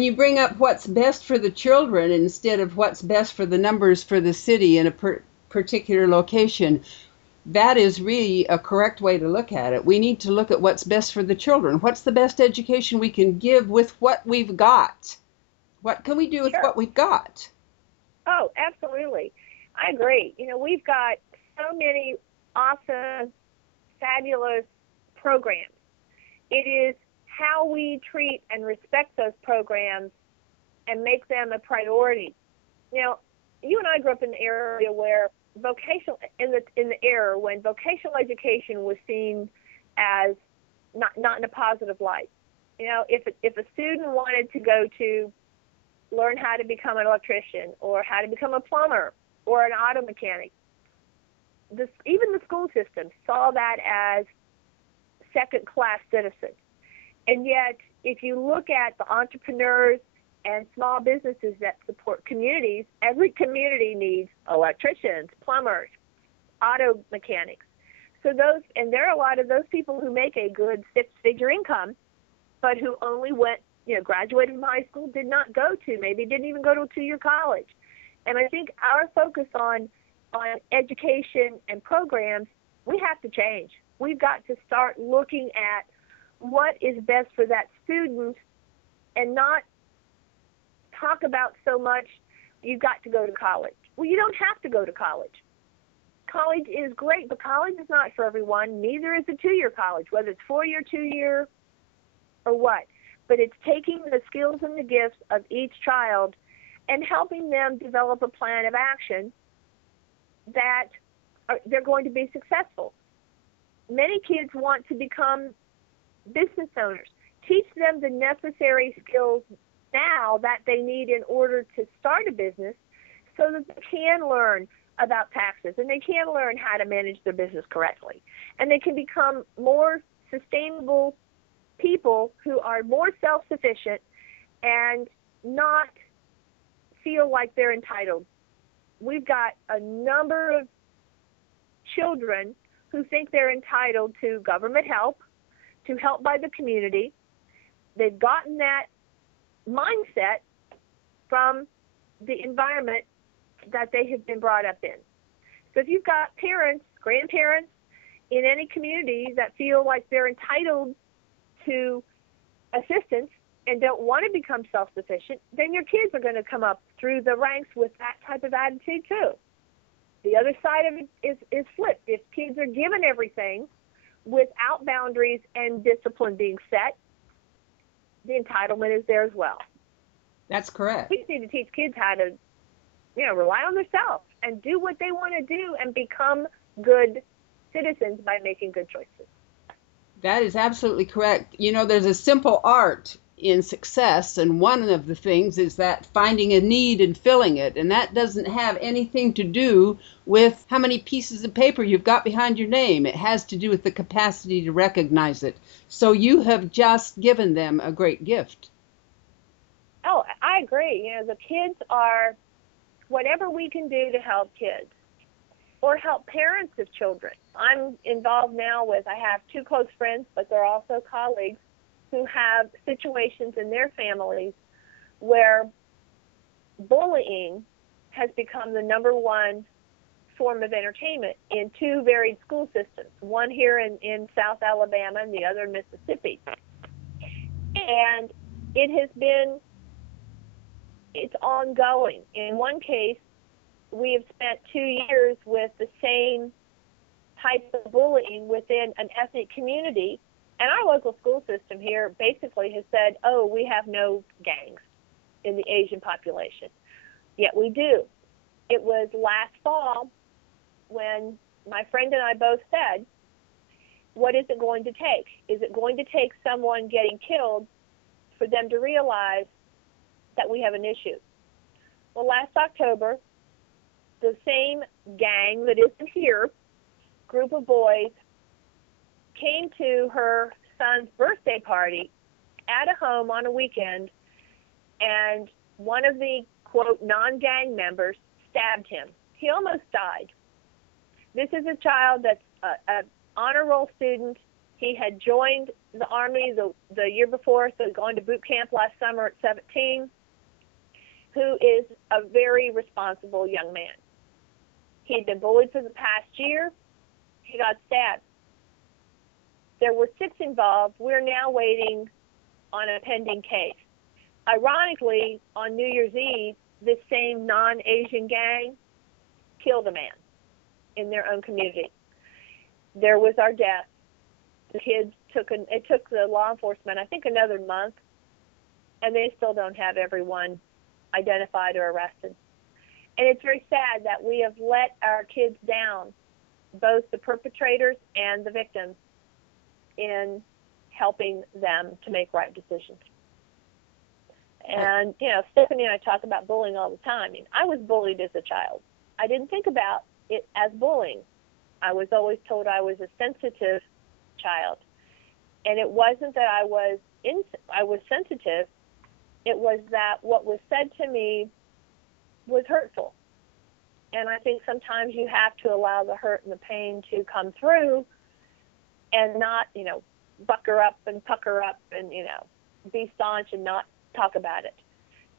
You bring up what's best for the children instead of what's best for the numbers for the city in a particular location. That is really a correct way to look at it. We need to look at what's best for the children. What's the best education we can give with what we've got? What can we do with Sure. what we've got? Oh, absolutely. I agree. We've got so many awesome, fabulous programs. It is how we treat and respect those programs and make them a priority. Now, you and I grew up in the area where in the era when vocational education was seen as not in a positive light. If a student wanted to go to learn how to become an electrician or how to become a plumber or an auto mechanic, even the school system saw that as second-class citizens. And yet, if you look at the entrepreneurs and small businesses that support communities, every community needs electricians, plumbers, auto mechanics. So there are a lot of those people who make a good six-figure income, but who only graduated from high school, did not go to, maybe didn't even go to a two-year college. And I think our focus on education and programs, we have to change. We've got to start looking at what is best for that student and not talk about so much, you've got to go to college. Well, you don't have to go to college. College is great, but college is not for everyone. Neither is a two-year college, whether it's four-year, two-year, or what. But it's taking the skills and the gifts of each child and helping them develop a plan of action that they're going to be successful. Many kids want to become business owners. Teach them the necessary skills now that they need in order to start a business so that they can learn about taxes and they can learn how to manage their business correctly. And they can become more sustainable people who are more self-sufficient and not feel like they're entitled. We've got a number of children who think they're entitled to government help, to help by the community. They've gotten that mindset from the environment that they have been brought up in. So if you've got parents, grandparents in any community that feel like they're entitled to assistance and don't want to become self-sufficient, then your kids are going to come up through the ranks with that type of attitude too. The other side of it is flipped. If kids are given everything without boundaries and discipline being set, the entitlement is there as well. That's correct. We need to teach kids how to, rely on themselves and do what they want to do and become good citizens by making good choices. That is absolutely correct. There's a simple art in success, and one of the things is that finding a need and filling it. And that doesn't have anything to do with how many pieces of paper you've got behind your name. It has to do with the capacity to recognize it. So you have just given them a great gift. Oh, I agree. The kids are whatever we can do to help kids or help parents of children. I'm involved now I have two close friends, but they're also colleagues who have situations in their families where bullying has become the number one form of entertainment in two varied school systems, one here in South Alabama and the other in Mississippi. And it's ongoing. In one case, we have spent 2 years with the same type of bullying within an ethnic community, and our local school system here basically has said, oh, we have no gangs in the Asian population. Yet we do. It was last fall when my friend and I both said, what is it going to take? Is it going to take someone getting killed for them to realize that we have an issue? Well, last October, the same gang that isn't here, group of boys, came to her son's birthday party at a home on a weekend, and one of the, quote, non-gang members stabbed him. He almost died. This is a child that's an honor roll student He had joined the Army the year before, so going to boot camp last summer at 17, who is a very responsible young man. He'd been bullied for the past year. He got stabbed. There were 6 involved. We're now waiting on a pending case. Ironically, on New Year's Eve, this same non-Asian gang killed a man in their own community. There was our death. The kids it took the law enforcement, I think, another month, and they still don't have everyone identified or arrested. And it's very sad that we have let our kids down, both the perpetrators and the victims, in helping them to make right decisions. And, Stephanie and I talk about bullying all the time. I mean, I was bullied as a child. I didn't think about it as bullying. I was always told I was a sensitive child. And it wasn't that I was sensitive. It was that what was said to me was hurtful. And I think sometimes you have to allow the hurt and the pain to come through and not, bucker up and pucker up and, be staunch and not talk about it.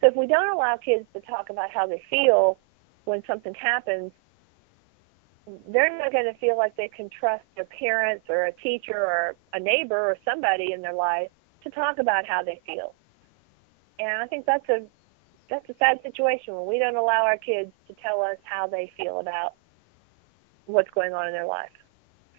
So if we don't allow kids to talk about how they feel when something happens, they're not going to feel like they can trust their parents or a teacher or a neighbor or somebody in their life to talk about how they feel. And I think that's a sad situation when we don't allow our kids to tell us how they feel about what's going on in their life.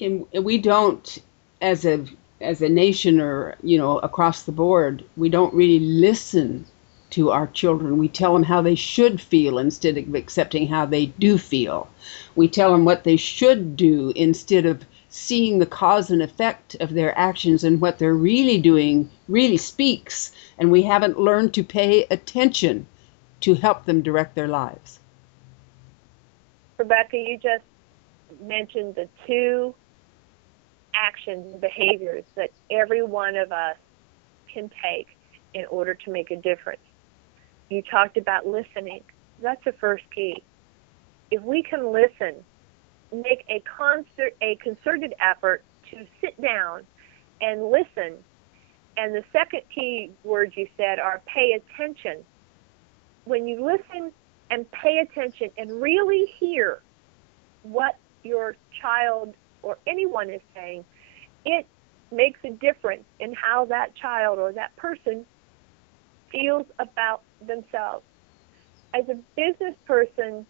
And we don't, as a nation or, across the board, we don't really listen to our children. We tell them how they should feel instead of accepting how they do feel. We tell them what they should do instead of seeing the cause and effect of their actions, and what they're really doing really speaks. And we haven't learned to pay attention to help them direct their lives. Rebecca, you just mentioned the 2 actions and behaviors that every one of us can take in order to make a difference. You talked about listening. That's the first key. If we can listen, make a concerted effort to sit down and listen, and the second key word you said are pay attention. When you listen and pay attention and really hear what your child or anyone is saying, it makes a difference in how that child or that person feels about themselves. As a business person,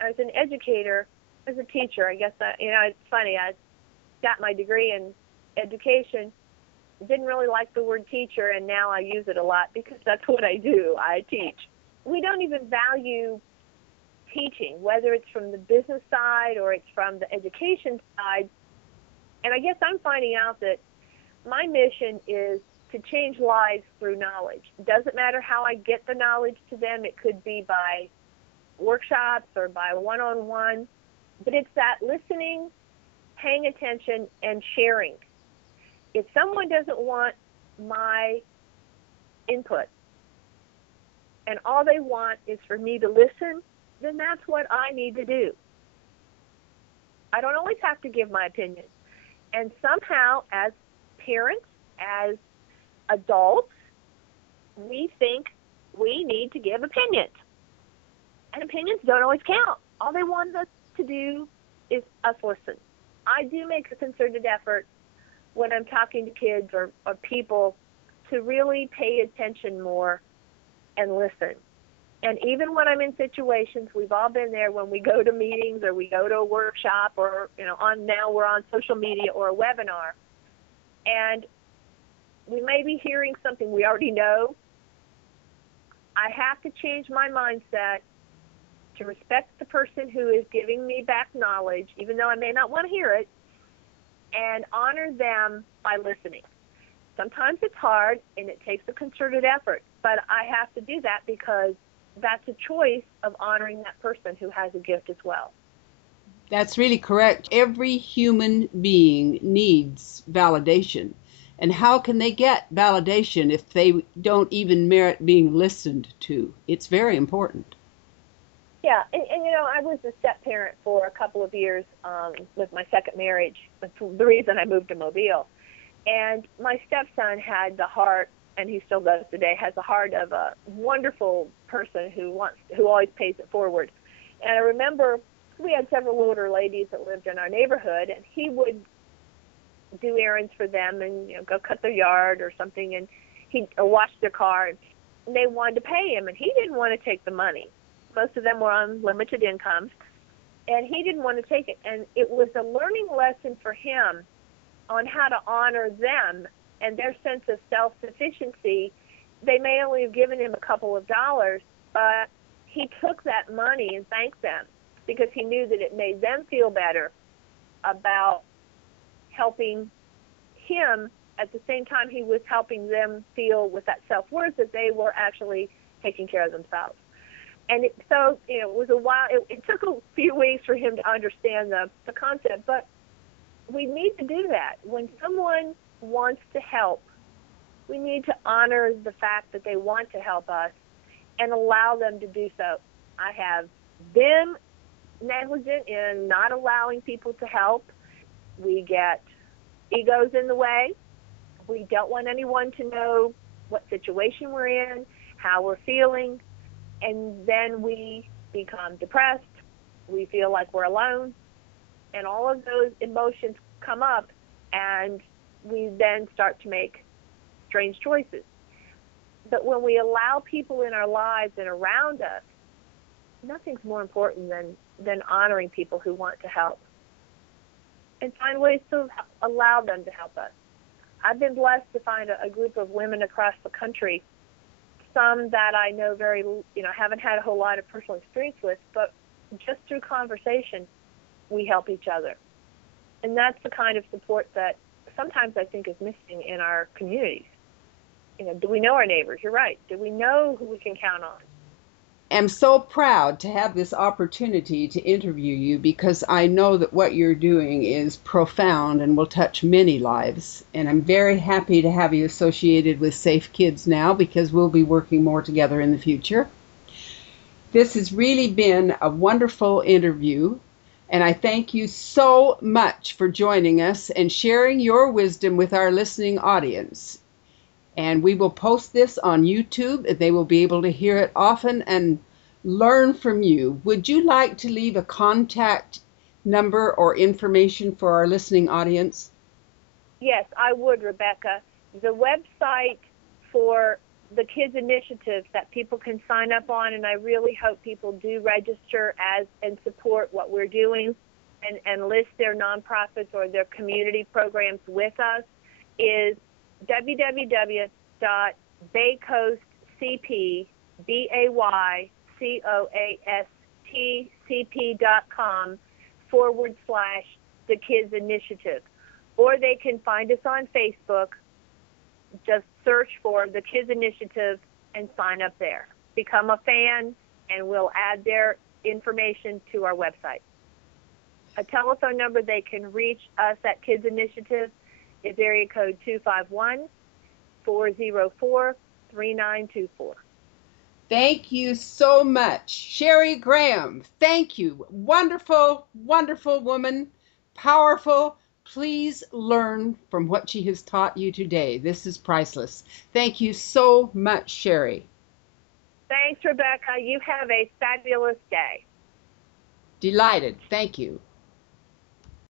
as an educator, as a teacher, I guess, it's funny, I got my degree in education, didn't really like the word teacher, and now I use it a lot because that's what I do. I teach. We don't even value teaching, whether it's from the business side or it's from the education side. And I guess I'm finding out that my mission is to change lives through knowledge. It doesn't matter how I get the knowledge to them. It could be by workshops or by one-on-one. But it's that listening, paying attention, and sharing. If someone doesn't want my input and all they want is for me to listen, then that's what I need to do. I don't always have to give my opinion. And somehow, as parents, as adults, we think we need to give opinions. And opinions don't always count. All they want us to do is us listen. I do make a concerted effort when I'm talking to kids or people to really pay attention more and listen. And even when I'm in situations, we've all been there when we go to meetings or we go to a workshop or, now we're on social media or a webinar, and we may be hearing something we already know. I have to change my mindset to respect the person who is giving me back knowledge, even though I may not want to hear it, and honor them by listening. Sometimes it's hard and it takes a concerted effort, but I have to do that because that's a choice of honoring that person who has a gift as well. That's really correct. Every human being needs validation. And how can they get validation if they don't even merit being listened to? It's very important. Yeah, and I was a step-parent for a couple of years with my second marriage. That's the reason I moved to Mobile. And my stepson had the heart, and he still does today, has the heart of a wonderful person who always pays it forward. And I remember we had several older ladies that lived in our neighborhood, and he would do errands for them and go cut their yard or something, and he'd wash their car, and they wanted to pay him, and he didn't want to take the money. Most of them were on limited incomes, and he didn't want to take it. And it was a learning lesson for him on how to honor them and their sense of self-sufficiency. They may only have given him a couple of dollars, but he took that money and thanked them because he knew that it made them feel better about helping him. At the same time, he was helping them feel with that self-worth that they were actually taking care of themselves. And it was a while. It took a few weeks for him to understand the concept, but we need to do that. When someone wants to help, we need to honor the fact that they want to help us and allow them to do so. I have been negligent in not allowing people to help. We get egos in the way. We don't want anyone to know what situation we're in, how we're feeling, and then we become depressed. We feel like we're alone, and all of those emotions come up, and we then start to make strange choices. But when we allow people in our lives and around us, nothing's more important than honoring people who want to help and find ways to allow them to help us. I've been blessed to find a group of women across the country, some that I know haven't had a whole lot of personal experience with, but just through conversation, we help each other. And that's the kind of support that sometimes I think is missing in our communities. Do we know our neighbors? You're right. Do we know who we can count on? I'm so proud to have this opportunity to interview you because I know that what you're doing is profound and will touch many lives. And I'm very happy to have you associated with Safe Kids now because we'll be working more together in the future. This has really been a wonderful interview, and I thank you so much for joining us and sharing your wisdom with our listening audience. And we will post this on YouTube, and they will be able to hear it often and learn from you. Would you like to leave a contact number or information for our listening audience? Yes, I would, Rebecca. The website for the Kids Initiative that people can sign up on, and I really hope people do register and support what we're doing and list their nonprofits or their community programs with us, is www.baycoastcp.com/the Kids Initiative. Or they can find us on Facebook. Just search for the Kids Initiative and sign up there. Become a fan, and we'll add their information to our website. A telephone number they can reach us at Kids Initiative is area code 251-404-3924. Thank you so much. Sherrie Graham, thank you. Wonderful, wonderful woman, powerful. Please learn from what she has taught you today. This is priceless. Thank you so much, Sherrie. Thanks, Rebecca. You have a fabulous day. Delighted. Thank you.